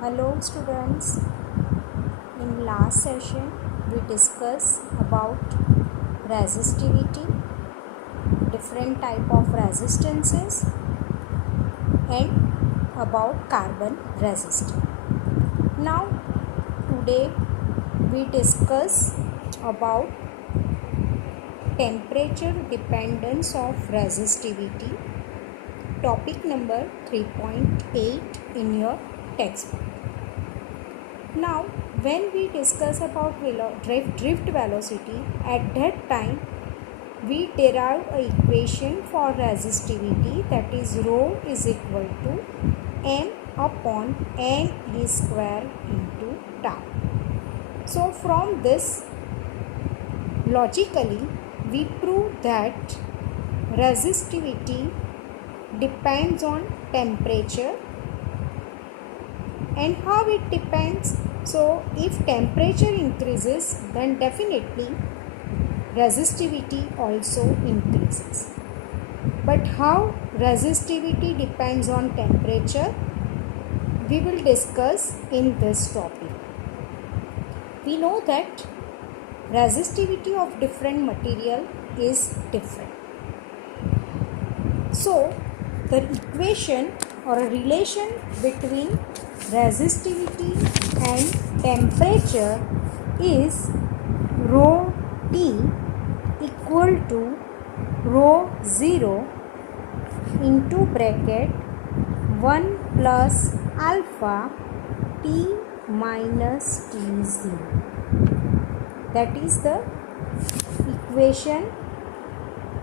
Hello students, in last session we discussed about resistivity, different type of resistances and about carbon resistor. Now today we discuss about temperature dependence of resistivity, topic number 3.8 in your textbook. Now when we discuss about drift velocity, at that time we derive a equation for resistivity, that is rho is equal to m upon n e square into tau. So from this logically we prove that resistivity depends on temperature. And how it depends? So if temperature increases, then definitely resistivity also increases. But how resistivity depends on temperature, we will discuss in this topic. We know that resistivity of different material is different. So the equation or a relation between resistivity and temperature is rho T equal to rho 0 into bracket 1 plus alpha T minus T0. That is the equation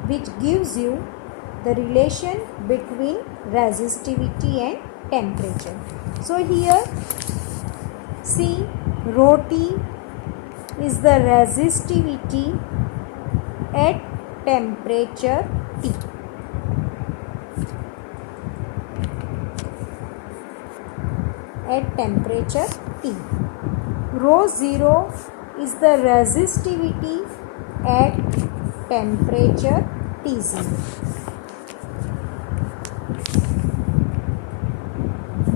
which gives you the relation between resistivity and temperature. So here see, rho T is the resistivity at temperature T. At temperature T. Rho 0 is the resistivity at temperature T0.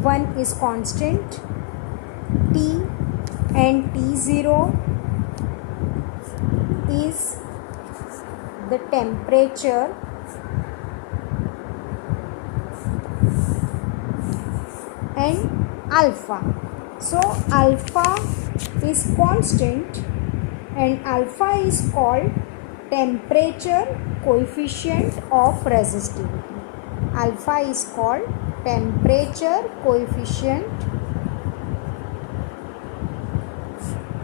One is constant T and T0 is the temperature and alpha. So alpha is constant and alpha is called temperature coefficient of resistivity. Alpha is called temperature coefficient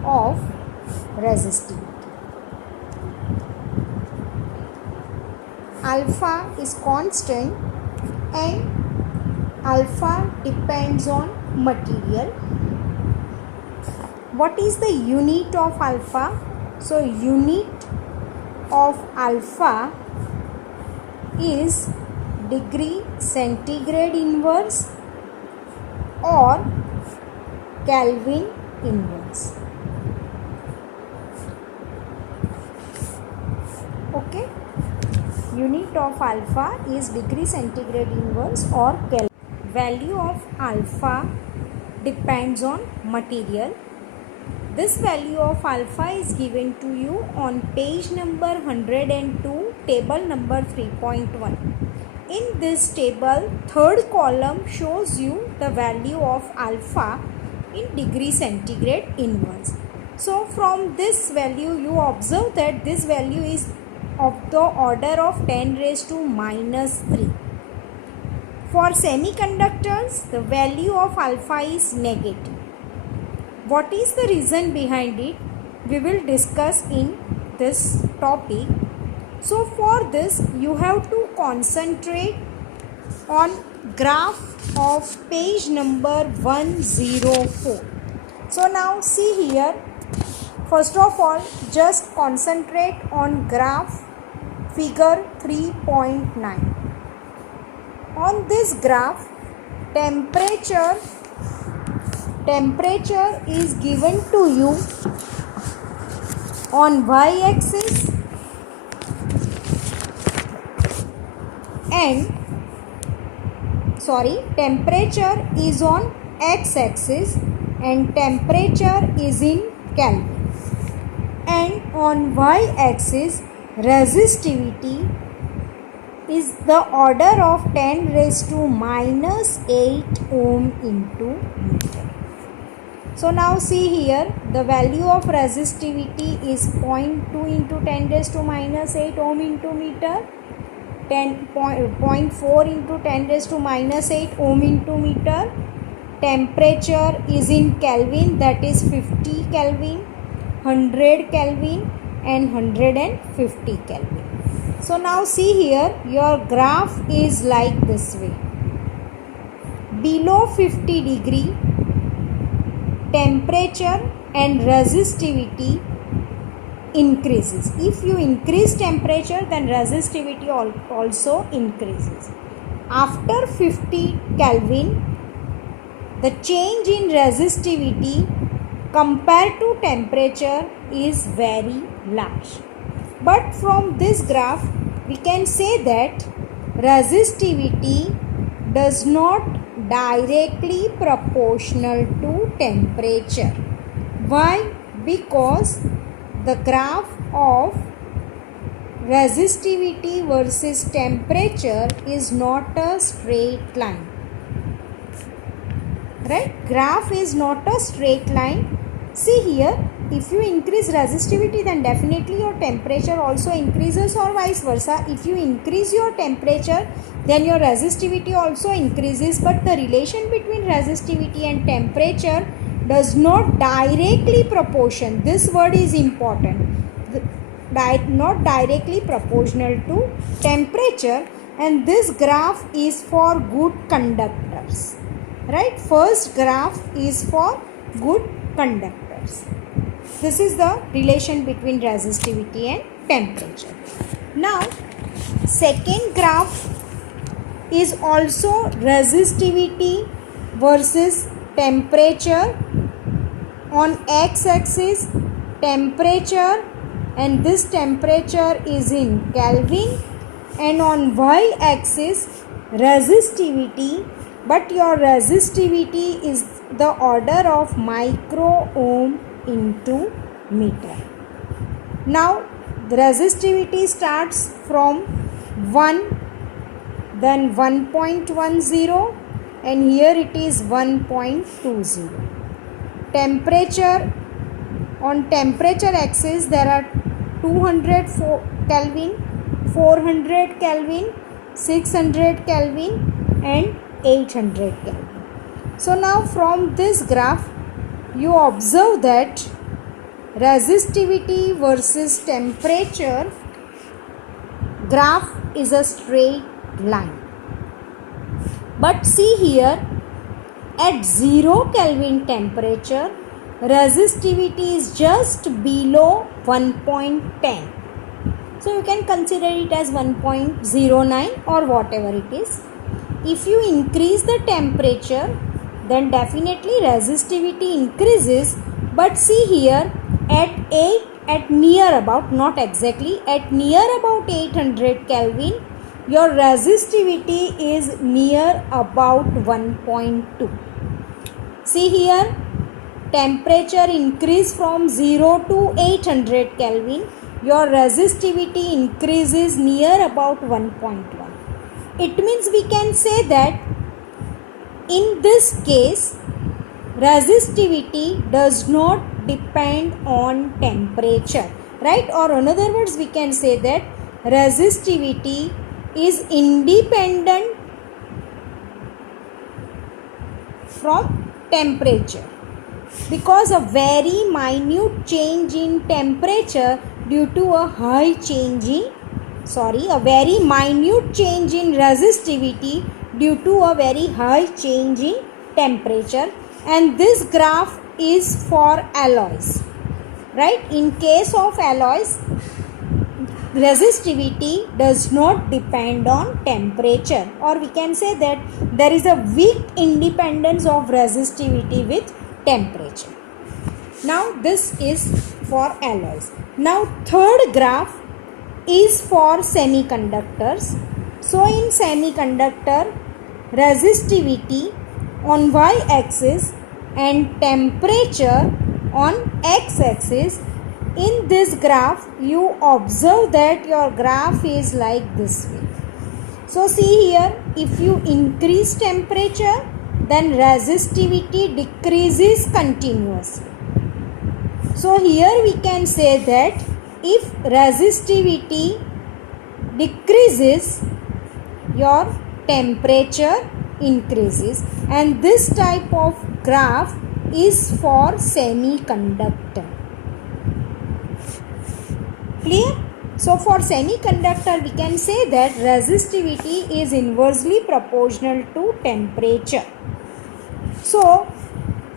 of resistivity. Alpha is constant and alpha depends on material. What is the unit of alpha? So unit of alpha is degree centigrade inverse or Kelvin inverse. Okay, unit of alpha is degree centigrade inverse or Kelvin. Value of alpha depends on material. This value of alpha is given to you on page number 102, table number 3.1. In this table, third column shows you the value of alpha in degree centigrade inverse. So from this value you observe that this value is of the order of 10 raised to minus 3. For semiconductors, the value of alpha is negative. What is the reason behind it? We will discuss in this topic. So for this you have to concentrate on graph of page number 104. So now see here, first of all just concentrate on graph figure 3.9. On this graph temperature is given to you on y-axis and temperature is on x-axis and temperature is in Kelvin, and on y-axis resistivity is the order of 10 raised to minus 8 ohm into meter. So now see here, the value of resistivity is 0.2 into 10 raised to minus 8 ohm into meter, 0.4 into 10 raised to minus 8 ohm into meter. Temperature is in Kelvin, that is 50 Kelvin, 100 Kelvin and 150 Kelvin. So now see here, your graph is like this way. Below 50 degree, temperature and resistivity increases. If you increase temperature, then resistivity also increases. After 50 Kelvin, the change in resistivity compared to temperature is very large. But from this graph, we can say that resistivity does not directly proportional to temperature. Why? Because the graph of resistivity versus temperature is not a straight line. Right? Graph is not a straight line. See here, if you increase resistivity, then definitely your temperature also increases, or vice versa. If you increase your temperature, then your resistivity also increases. But the relation between resistivity and temperature does not directly proportion. This word is important. Not directly proportional to temperature, and this graph is for good conductors. Right? First graph is for good conductors. This is the relation between resistivity and temperature. Now, second graph is also resistivity versus temperature. On x-axis, temperature, and this temperature is in Kelvin, and on y-axis, resistivity, but your resistivity is the order of micro ohm into meter. Now the resistivity starts from 1, then 1.10, and here it is 1.20. Temperature, on temperature axis there are 200 Kelvin, 400 Kelvin, 600 Kelvin and 800 Kelvin. So now from this graph you observe that resistivity versus temperature graph is a straight line. But see here, at 0 Kelvin temperature, resistivity is just below 1.10. So you can consider it as 1.09 or whatever it is. If you increase the temperature, then definitely resistivity increases. But see here, at near about, not exactly, at near about 800 Kelvin, your resistivity is near about 1.2. See here, temperature increase from 0 to 800 Kelvin, your resistivity increases near about 1.1. It means we can say that in this case, resistivity does not depend on temperature, right? Or in other words, we can say that resistivity is independent from temperature, because a very minute change in temperature due to a very minute change in resistivity due to a very high change in temperature. And this graph is for alloys, right? In case of alloys, resistivity does not depend on temperature, or we can say that there is a weak independence of resistivity with temperature. Now this is for alloys. Now third graph is for semiconductors. So in semiconductor, resistivity on y-axis and temperature on x-axis. In this graph, you observe that your graph is like this way. So see here, if you increase temperature, then resistivity decreases continuously. So here we can say that if resistivity decreases, your temperature increases, and this type of graph is for semiconductor. Clear? So for semiconductor we can say that resistivity is inversely proportional to temperature. So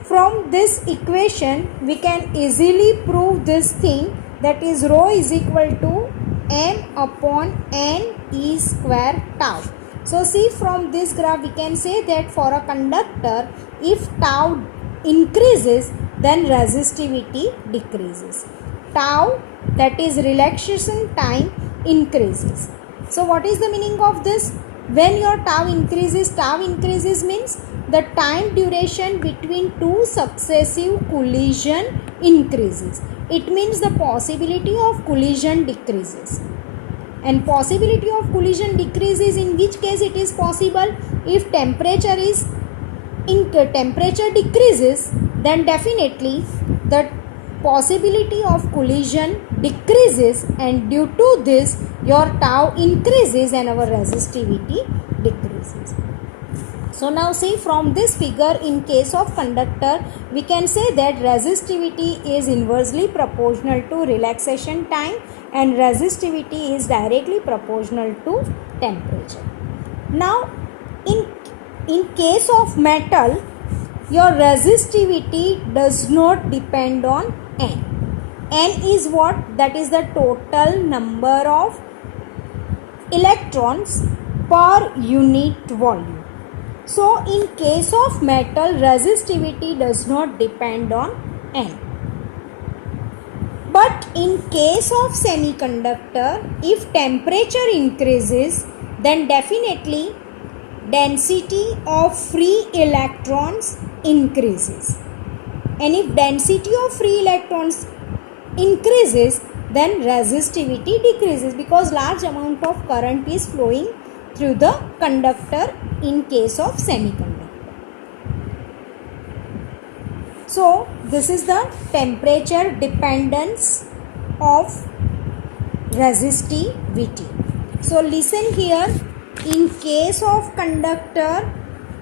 from this equation we can easily prove this thing, that is rho is equal to m upon n E square tau. So see, from this graph we can say that for a conductor, if tau increases, then resistivity decreases. Tau, that is relaxation time, increases. So what is the meaning of this? When your tau increases means the time duration between two successive collision increases. It means the possibility of collision decreases. And possibility of collision decreases, in which case it is possible if temperature decreases, then definitely the possibility of collision decreases, and due to this your tau increases and our resistivity decreases. So now see, from this figure, in case of conductor we can say that resistivity is inversely proportional to relaxation time and resistivity is directly proportional to temperature. Now in case of metal, your resistivity does not depend on N. N is what? That is the total number of electrons per unit volume. So in case of metal, resistivity does not depend on N. But in case of semiconductor, if temperature increases, then definitely density of free electrons increases. And if density of free electrons increases, then resistivity decreases, because large amount of current is flowing through the conductor in case of semiconductor. So this is the temperature dependence of resistivity. So listen here, in case of conductor,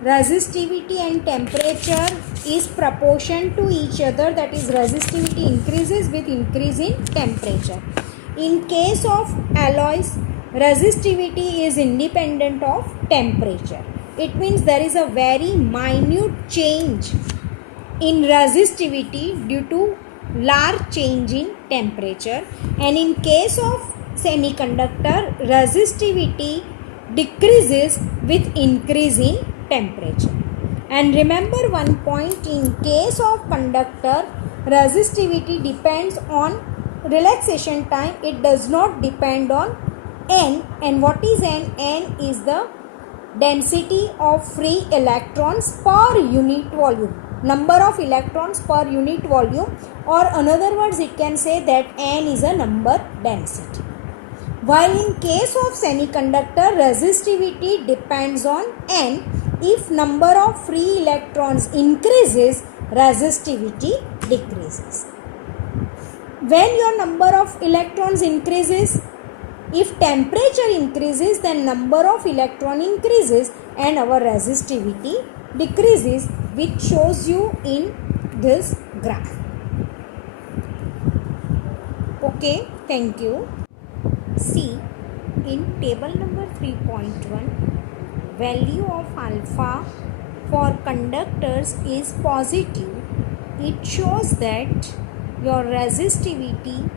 resistivity and temperature is proportion to each other, that is resistivity increases with increase in temperature. In case of alloys, resistivity is independent of temperature. It means there is a very minute change in resistivity due to large change in temperature. And in case of semiconductor, resistivity decreases with increase in temperature. And remember one point, in case of conductor, resistivity depends on relaxation time, it does not depend on N. And what is N? N is the density of free electrons per unit volume, number of electrons per unit volume, or another words it can say that N is a number density. While in case of semiconductor, resistivity depends on N. If number of free electrons increases, resistivity decreases. When your number of electrons increases, if temperature increases, then number of electron increases and our resistivity decreases, which shows you in this graph. Okay, thank you. See, in table number 3.1, value of alpha for conductors is positive. It shows that your resistivity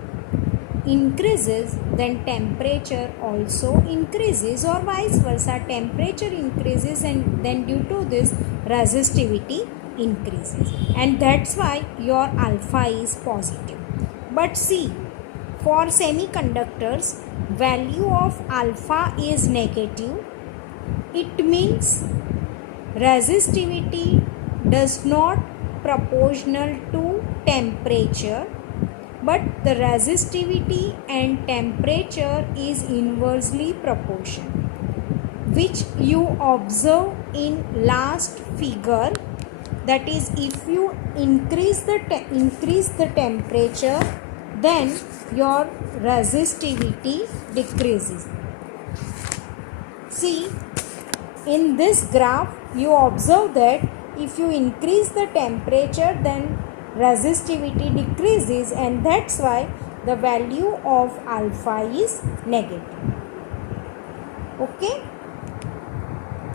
increases, then temperature also increases, or vice versa, temperature increases and then due to this resistivity increases, and that's why your alpha is positive. But see, for semiconductors, value of alpha is negative. It means resistivity does not proportional to temperature, but the resistivity and temperature is inversely proportional, which you observe in last figure. That is, if you increase the temperature, then your resistivity decreases. See, in this graph you observe that if you increase the temperature, then resistivity decreases, and that's why the value of alpha is negative. Okay.